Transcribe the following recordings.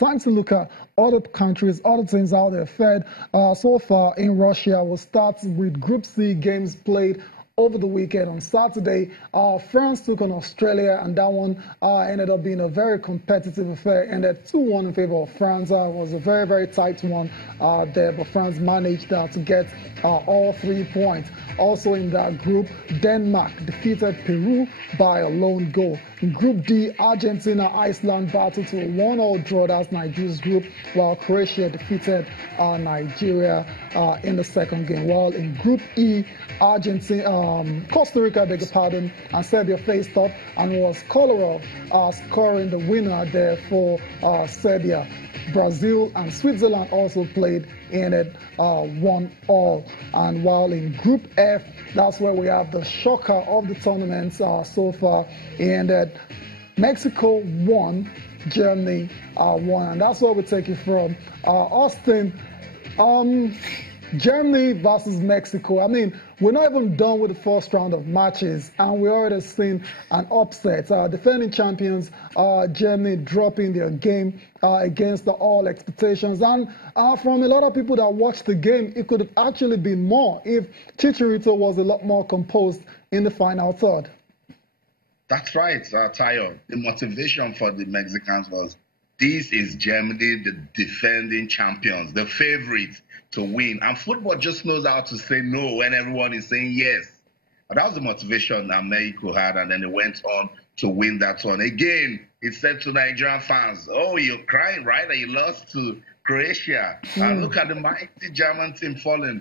Time to look at other countries, other teams out there fared so far in Russia. We'll start with Group C games played over the weekend. On Saturday, France took on Australia, and that one ended up being a very competitive affair. Ended 2-1 in favor of France. It was a very, very tight one there, but France managed to get all 3 points. Also in that group, Denmark defeated Peru by a lone goal. In Group D, Argentina, Iceland battled to a 1-1 draw. That's Nigeria's group, while Croatia defeated Nigeria in the second game. While in Group E, Costa Rica, beg your pardon, and Serbia faced up, and was Kolarov scoring the winner there for Serbia. Brazil and Switzerland also played in it 1-1. And while in Group F, that's where we have the shocker of the tournament so far. And Mexico won, Germany won, and that's where we take it from. Austin, Germany versus Mexico. I mean, we're not even done with the first round of matches, and we already seen an upset. Defending champions, Germany dropping their game against all expectations. And from a lot of people that watched the game, it could have actually been more if Chicharito was a lot more composed in the final third. That's right, Tayo. The motivation for the Mexicans was, this is Germany, the defending champions, the favorites to win. And football just knows how to say no when everyone is saying yes. But that was the motivation that Mexico had, and then they went on to win that one. Again, it said to Nigerian fans, oh, you're crying, right? That you lost to Croatia. And look at the mighty German team falling.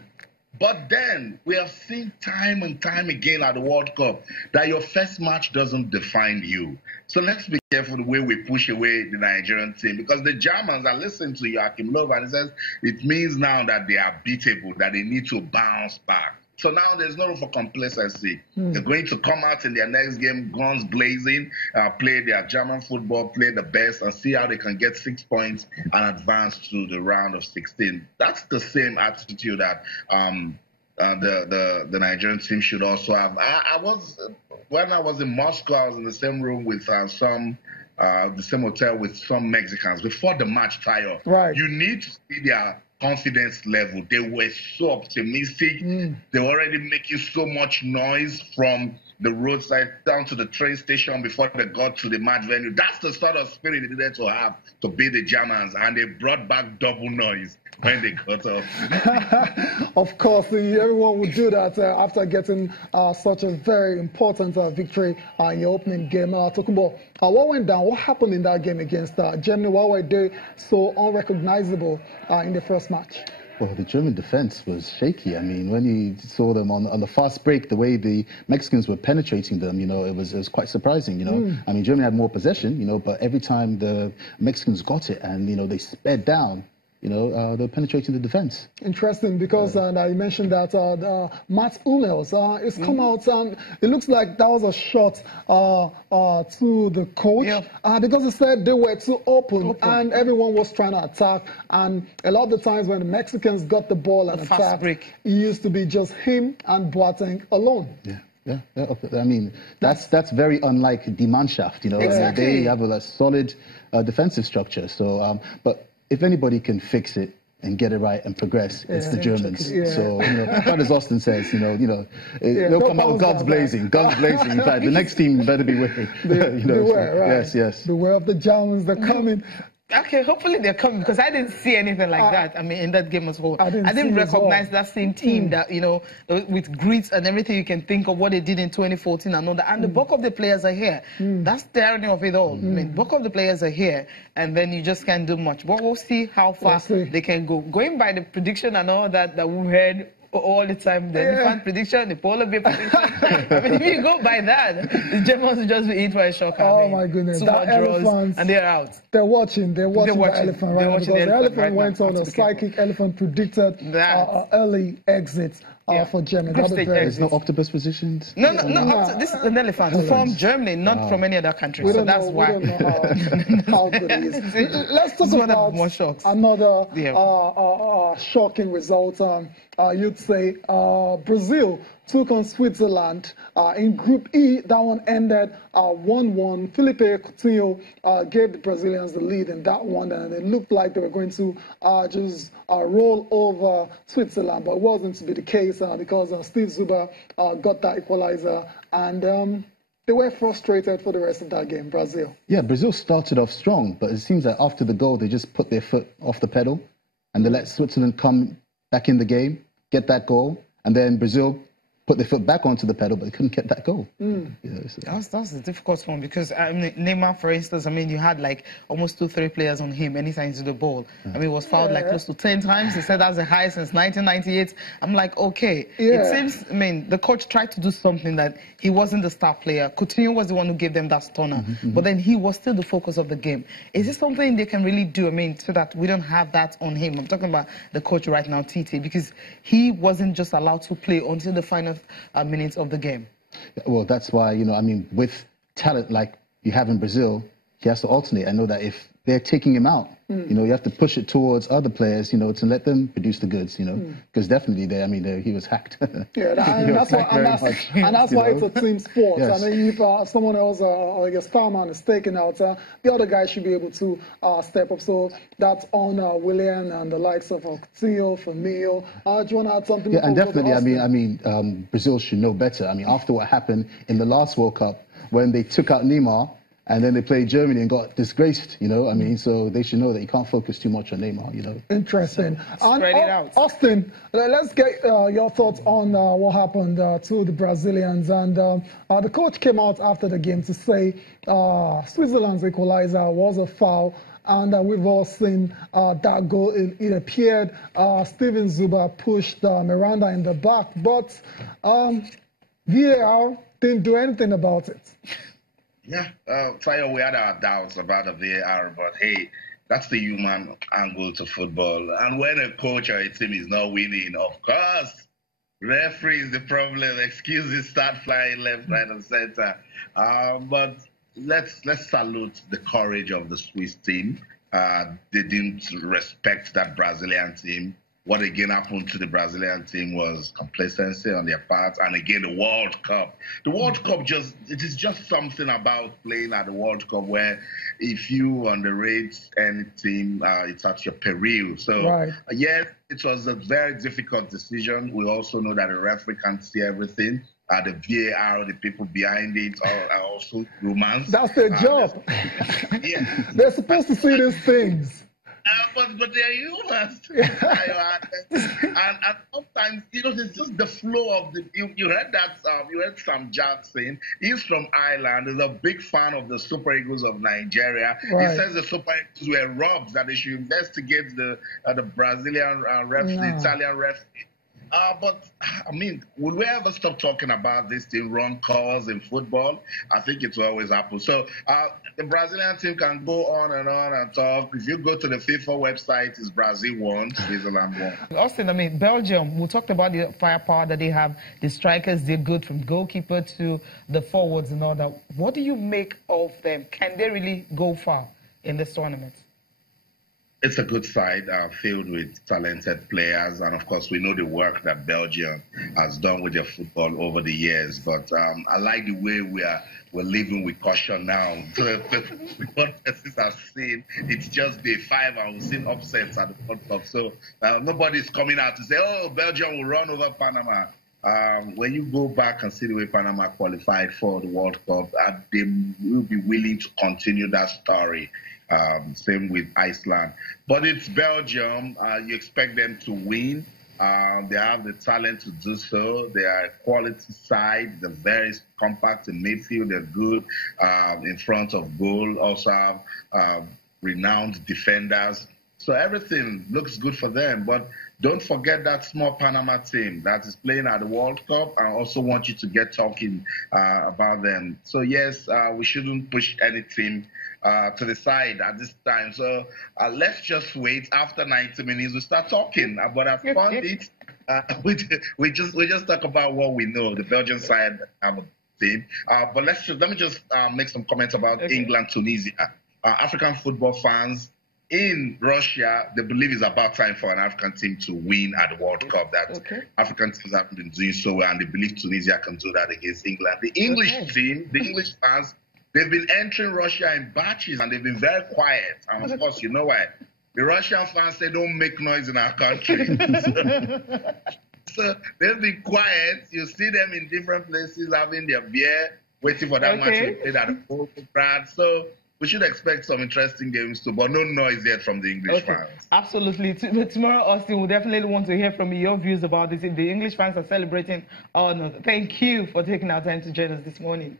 But then we have seen time and time again at the World Cup that your first match doesn't define you. So let's be careful the way we push away the Nigerian team, because the Germans are listening to Joachim Löw, and he says it means now that they are beatable, that they need to bounce back. So now there's no room for complacency. They're going to come out in their next game, guns blazing, play their German football, play the best, and see how they can get 6 points and advance to the round of 16. That's the same attitude that the Nigerian team should also have. When I was in Moscow, I was in the same room with the same hotel with some Mexicans before the match, Tayo. Right. You need to see their confidence level. They were so optimistic. They were already making so much noise from the roadside down to the train station before they got to the match venue. That's the sort of spirit they needed to have to beat the Germans, and they brought back double noise when they got off. Of course, everyone would do that after getting such a very important victory in your opening game. Tokumbo, what went down? What happened in that game against Germany? Why were they so unrecognizable in the first match? Well, the German defense was shaky. I mean, when you saw them on the fast break, the way the Mexicans were penetrating them, it was quite surprising, I mean, Germany had more possession, but every time the Mexicans got it and, they sped down, they're penetrating the defense. Interesting, because you mentioned that Mats Hummels has come out, and it looks like that was a shot to the coach, because he said they were too open and everyone was trying to attack. And a lot of the times when the Mexicans got the ball and attacked, it used to be just him and Boateng alone. Yeah. I mean, that's very unlike Die Mannschaft, Exactly. They have a solid defensive structure. So, but if anybody can fix it and get it right and progress, it's the Germans. So, as Austin says, they'll come out with guns blazing. In fact, the next team better be wary. Beware, right? Yes. Beware of the Germans, they're coming. Okay, hopefully they're coming, because I didn't see anything like that. I mean, in that game as well. I didn't recognize that same team that, with grit and everything you can think of what they did in 2014 and all that. And the bulk of the players are here. That's the irony of it all. I mean, bulk of the players are here, and then you just can't do much. But we'll see how far they can go. Going by the prediction and all that we heard all the time, the elephant prediction, the polar bear prediction. I mean, if you go by that, the Germans will just be in for a shock. Oh my goodness, that elephant, and they're out. They're watching the elephant, right? Because the elephant went on a psychic elephant predicted early exit for Germany. There's no octopus positions? No. This is an elephant from Germany, not from any other country. So that's why. We don't know how good it is. Let's talk about more shocks. Another shocking result. you'd say. Brazil took on Switzerland in Group E. That one ended 1-1. Felipe Coutinho gave the Brazilians the lead in that one, and it looked like they were going to just roll over Switzerland, but it wasn't to be the case because Steve Zuber got that equalizer, and they were frustrated for the rest of that game, Brazil. Yeah, Brazil started off strong, but it seems that after the goal, they just put their foot off the pedal and they let Switzerland come back in the game, get that goal, and then Brazil put their foot back onto the pedal, but they couldn't get that goal. That's a difficult one because Neymar, for instance, you had like almost 2-3 players on him anytime he did the ball. He was fouled like close to 10 times. He said that's the highest since 1998. I'm like, okay. It seems, the coach tried to do something that he wasn't the star player. Coutinho was the one who gave them that stunner, but then he was still the focus of the game. Is this something they can really do? So that we don't have that on him. I'm talking about the coach right now, Tite, because he wasn't just allowed to play until the final minutes of the game. Well, that's why, with talent like you have in Brazil, he has to alternate. I know that if they're taking him out, you have to push it towards other players, to let them produce, the goods, because definitely he was hacked. That's why it's a team sport. Yes. If someone else, or I guess Farman is taken out, the other guy should be able to step up. So that's on Willian and the likes of Coutinho, Firmino. Do you want to add something? Yeah, and definitely, Brazil should know better. After what happened in the last World Cup, when they took out Neymar, and then they played Germany and got disgraced, so they should know that you can't focus too much on Neymar, Interesting. Spread it out. Austin, let's get your thoughts on what happened to the Brazilians. And the coach came out after the game to say Switzerland's equalizer was a foul. And we've all seen that goal. It appeared Steven Zuber pushed Miranda in the back, but VAR didn't do anything about it. Yeah, Tayo, we had our doubts about the VAR, but hey, that's the human angle to football. And when a coach or a team is not winning, of course, referee is the problem. Excuses start flying left, right, and center. But let's salute the courage of the Swiss team. They didn't respect that Brazilian team. What again happened to the Brazilian team was complacency on their part, and again the World Cup. The World Cup it is just something about playing at the World Cup where if you underrate any team, it's at your peril. So yes, it was a very difficult decision. We also know that the referee can't see everything. The VAR, the people behind it are also humans. That's their job. Yeah, they're supposed to see these things. But they're humans. and sometimes, it's just the flow of the... You heard that, you heard Sam Jackson. He's from Ireland. He's a big fan of the Super Eagles of Nigeria. He says the Super Eagles were robbed, that they should investigate the Brazilian ref, the Italian ref. But, would we ever stop talking about this thing, wrong calls in football? I think it will always happen. So the Brazilian team can go on and talk. If you go to the FIFA website, it's Brazil 1, Switzerland 1. Austin, Belgium, we talked about the firepower that they have. The strikers, they're good from goalkeeper to the forwards and all that. What do you make of them? Can they really go far in this tournament? It's a good side filled with talented players, and of course we know the work that Belgium has done with their football over the years. But I like the way we're living with caution now. What persons have seen, it's just day 5 and we've seen upsets at the World Cup. So nobody's coming out to say, oh, Belgium will run over Panama. When you go back and see the way Panama qualified for the World Cup, they will be willing to continue that story. Same with Iceland. But it's Belgium. You expect them to win. They have the talent to do so. They are a quality side. They're very compact in midfield. They're good in front of goal. Also have renowned defenders. So everything looks good for them. But don't forget that small Panama team that is playing at the World Cup. I also want you to get talking about them. So yes, we shouldn't push any team to the side at this time. So let's just wait. After 90 minutes, we start talking. But I found it. We just talk about what we know. The Belgian side have a team. But let me just make some comments about England, Tunisia. African football fans, in Russia, they believe it's about time for an African team to win at the World Cup. That African teams haven't been doing so well, and they believe Tunisia can do that against England. The English team, the English fans, they've been entering Russia in batches, and they've been very quiet. And of course, you know why? The Russian fans say, don't make noise in our country. So they've been quiet. You see them in different places having their beer, waiting for that match to be played at the World Cup. So we should expect some interesting games too, but no noise yet from the English fans. Absolutely. Tomorrow, Austin, we'll definitely want to hear from you, your views about this. If the English fans are celebrating or not. Thank you for taking our time to join us this morning.